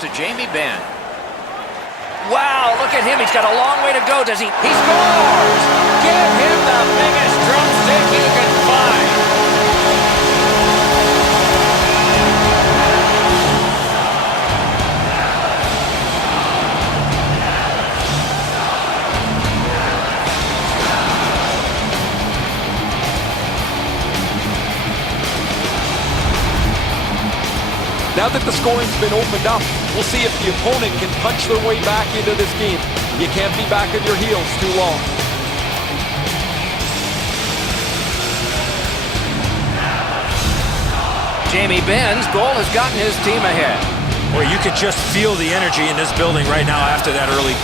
to Jamie Benn. Wow, look at him. He's got a long way to go. Does he? He scores! Give him the biggest drumstick you can find. Now that the scoring's been opened up, we'll see if the opponent can punch their way back into this game. You can't be back on your heels too long. Jamie Benn's goal has gotten his team ahead. Boy, you could just feel the energy in this building right now after that early